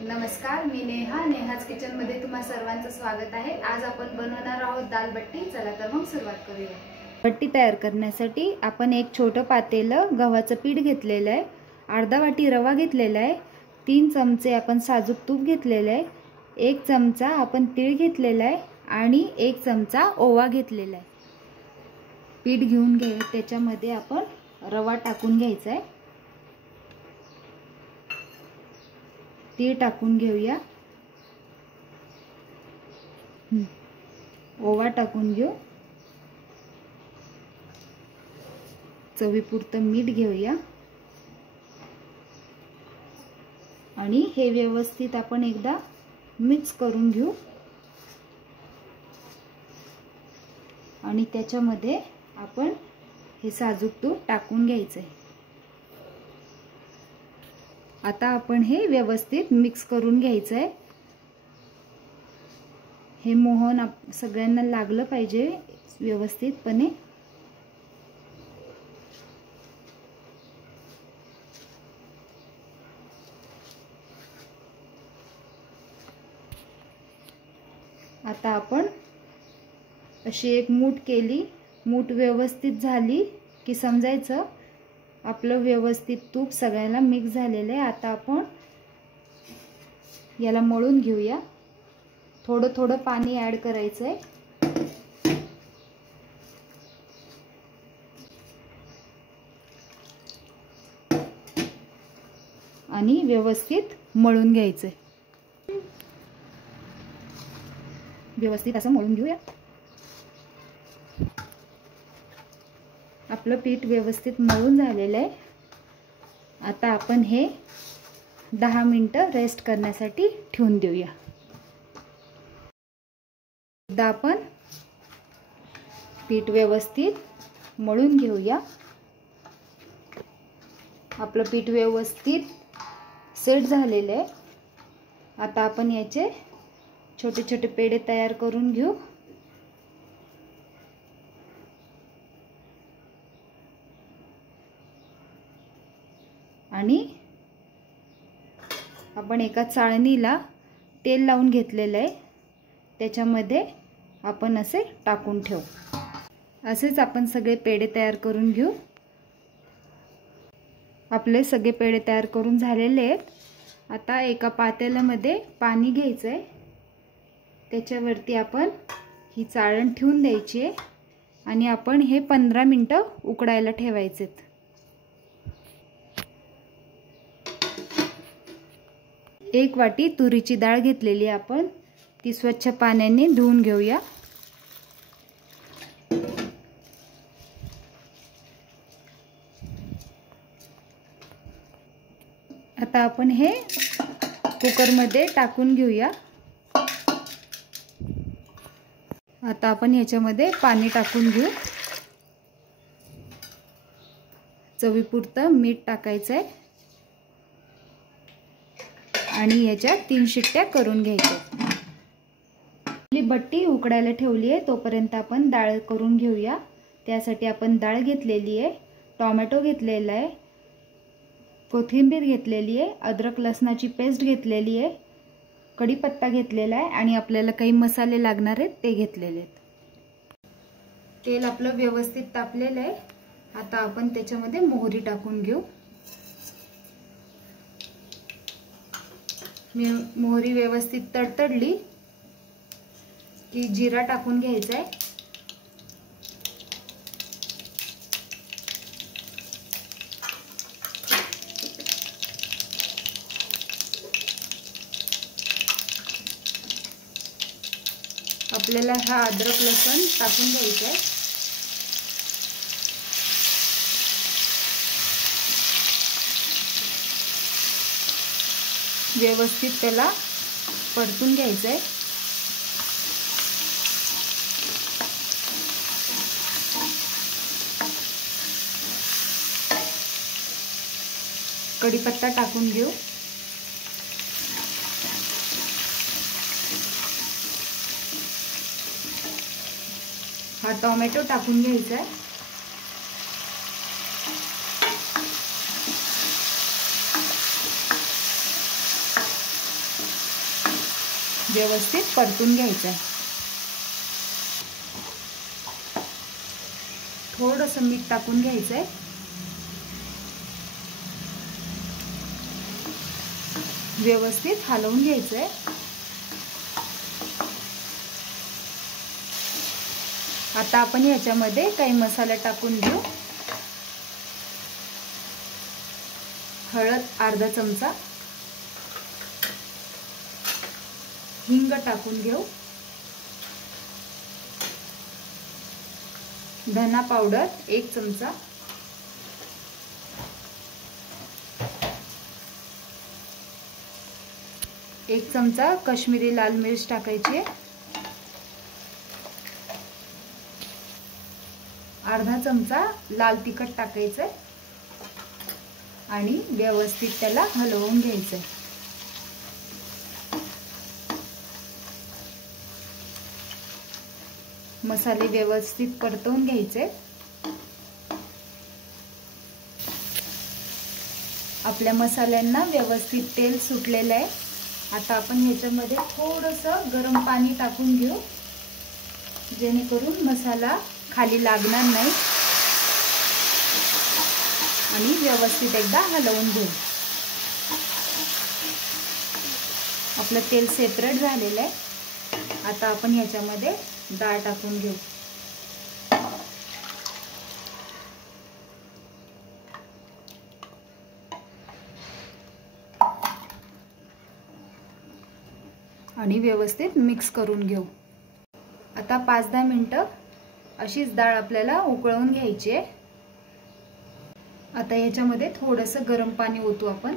नमस्कार, मी नेहाज किचन मध्ये तुम्हा सर्वांचं स्वागत आहे। आज आपण बनवणार आहोत दाल बट्टी। चला तर मग सुरुवात करूया। बट्टी तयार करण्यासाठी आपण एक छोटं पातेलं गव्हाचं पीठ घेतलेलं आहे, अर्धा वाटी रवा घेतलेला आहे, 3 चमचे आपण साजूक तूप घेतलेलं आहे, 1 चमचा आपण तीळ घेतलेला आहे आणि 1 चमचा ओवा घेतलेला आहे। पीठ घेऊन त्याच्यामध्ये आपण रवा टाकून घ्यायचा आहे, तीळ टाकून घेऊया, ओवा टाकून घेऊ, चवीपुरतं मीठ घेऊया आणि हे व्यवस्थित आपण एकदा मिक्स करून घेऊ आणि त्याच्यामध्ये आपण हे साजूक तूप टाकून घ्यायचं आहे। आता आपण हे व्यवस्थित मिक्स करून घ्यायचं आहे। हे मोहन सगळ्यांना लागलं पाहिजे व्यवस्थितपणे। आता आपण अशी एक मूठ केली, मूठ व्यवस्थित झाली की समजायचं आपलं व्यवस्थित तूप सगळ्याला मिक्स झालेलं आहे। आता आपण याला मळून घेऊया, थोडं थोडं पाणी ऍड करायचं आहे आणि व्यवस्थित मळून घ्यायचं आहे। व्यवस्थित असं मळून घेऊया। आपलं पीठ व्यवस्थित मळून झालेलं आहे। आता आपण हे 10 मिनिटं रेस्ट करण्यासाठी ठेवून देऊया। एकदा आपण पीठ व्यवस्थित मळून घेऊया। आपलं पीठ व्यवस्थित सेट झालेलं आहे। आता आपण याचे छोटे छोटे पेढे तयार करून घेऊ। आणि आपण एका चाळणीला तेल लावून घेतलेलं आहे, त्याच्यामध्ये आपण असे टाकून ठेवू। असेच आपण सगळे पेढे तयार करून घेऊ। आपले सगळे पेढे तयार करून झालेले आहेत। आता एका पातेल्यामध्ये पाणी घ्यायचं आहे, त्याच्यावरती आपण ही चाळण ठेवून द्यायची आहे आणि आपण हे 15 मिनिटं उकडायला ठेवायचे। 1 वाटी तुरीची डाळ घेतलेली आपण, ती स्वच्छ पाण्याने धुवून घेऊया। आता आपण हे कुकरमध्ये टाकून घेऊया। आता आपण ह्याच्यामध्ये पाणी टाकून घेऊ, चवीपुरतं मीठ टाकायचं आहे आणि याच्या 3 शिट्ट्या करून घ्यायच्या। आपली बट्टी उकडायला ठेवली आहे, तोपर्यंत आपण डाळ करून घेऊया। त्यासाठी आपण डाळ घेतलेली आहे, टोमॅटो घेतलेला आहे, कोथिंबीर घेतलेली आहे, अद्रक लसणाची पेस्ट घेतलेली आहे, कढीपत्ता घेतलेला आहे आणि आपल्याला काही मसाले लागणार आहेत ते घेतलेले आहेत। तेल आपलं व्यवस्थित तापलेलं आहे। आता आपण त्याच्यामध्ये मोहरी टाकून घेऊ। मोहरी व्यवस्थित तडतडली की जिरा टाकून घ्यायचा आहे। आपल्याला हा अद्रक लसूण टाकून घ्यायचा आहे। व्यवस्थित त्याला परतून घ्यायचं आहे। कढीपत्ता टाकून घेऊ। हा टोमॅटो टाकून घ्यायचा आहे। व्यवस्थित परतून घ्यायचं आहे। थोडंसं मीठ टाकून घ्यायचं आहे। व्यवस्थित हलवून घ्यायचं आहे। आता आपण याच्यामध्ये काही मसाला टाकून घेऊ। हळद अर्धा चमचा, हिंग टाकून घेऊ, धना पावडर 1 चमचा, एक चमचा काश्मीरी लाल मिर्च टाकायची, अर्धा चमचा लाल तिखट टाकायचं आणि व्यवस्थित त्याला हलवून घ्यायचं। मसाले व्यवस्थित परतवून घ्यायचे। आपल्या मसाल्यांना व्यवस्थित तेल सुटलेलं आहे। आता आपण ह्याच्यामध्ये थोडंसं गरम पाणी टाकून घेऊ, जेणेकरून मसाला खाली लागणार नाही आणि व्यवस्थित एकदा हलवून घेऊ। आपलं तेल सेपरेट झालेलं आहे। आता आपण ह्याच्यामध्ये डाळ टाकून घेऊ। आणि व्यवस्थित मिक्स करून घेऊ। आता 5-10 मिनिटं अशीच डाळ आपल्याला उकळवून घ्यायची आहे। आता याच्यामध्ये थोडंसं गरम पाणी ओतू आपण।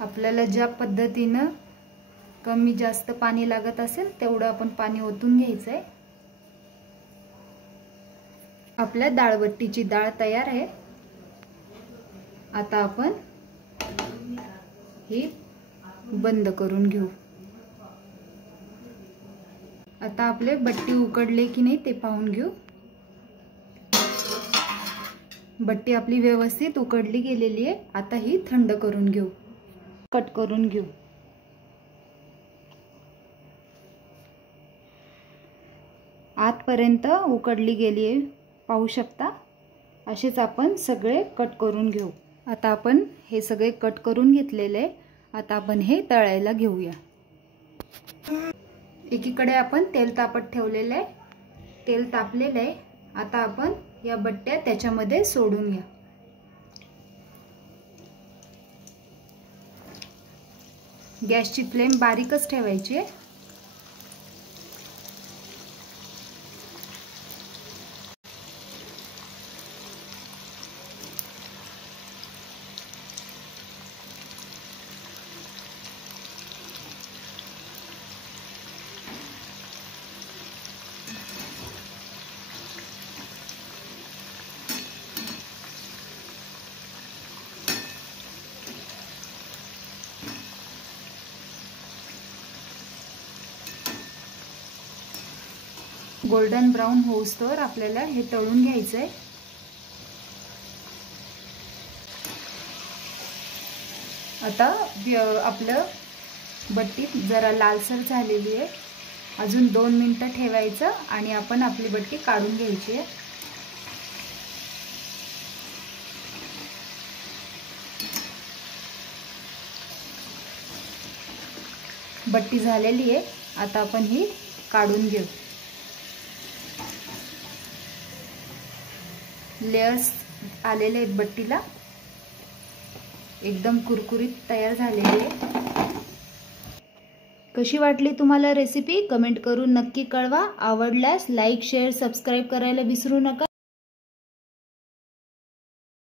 आपल्याला ज्या पद्धतीनं कमी जास्त पाणी लागत असेल तेवढं आपण पाणी ओतून घ्यायचंय। आपल्या डाळबट्टीची डाळ तयार आहे। आता आपण ही बंद करून घेऊ। आता आपले बट्टी उकडले की नाही ते पाहून घेऊ। बट्टी आपली व्यवस्थित उकडली गेलेली आहे। आता ही थंड करून घेऊ, कट करून घेऊ। आतपर्यंत उकडली गेली आहे, पाहू शकता। असेच आपण सगळे कट करून घेऊ। आता आपण हे सगळे कट करून घेतलेले आहे। आता आपण हे तळायला घेऊया। एकीकडे आपण तेल तापत ठेवलेले आहे, तेल तापलेले आहे। आता आपण या बट्ट्या त्याच्यामध्ये सोडून घ्या। गॅसची फ्लेम बारीकच ठेवायची आहे। गोल्डन ब्राउन होऊस्तोवर आपल्याला हे तळून घ्यायचंय। आता आपलं बट्टी जरा लालसर झालेली आहे। अजून 2 मिनिटं ठेवायचं आणि आपण आपली बट्टी काढून घ्यायची आहे। बट्टी झालेली आहे। आता आपण ही काढून घेऊ। लेयर्स आलेले आहेत बट्टीला, एकदम कुरकुरीत तयार झालेली आहे। कशी वाटली तुम्हाला रेसिपी कमेंट करून नक्की कळवा। आवडल्यास लाईक शेअर सबस्क्राइब करायला विसरू नका।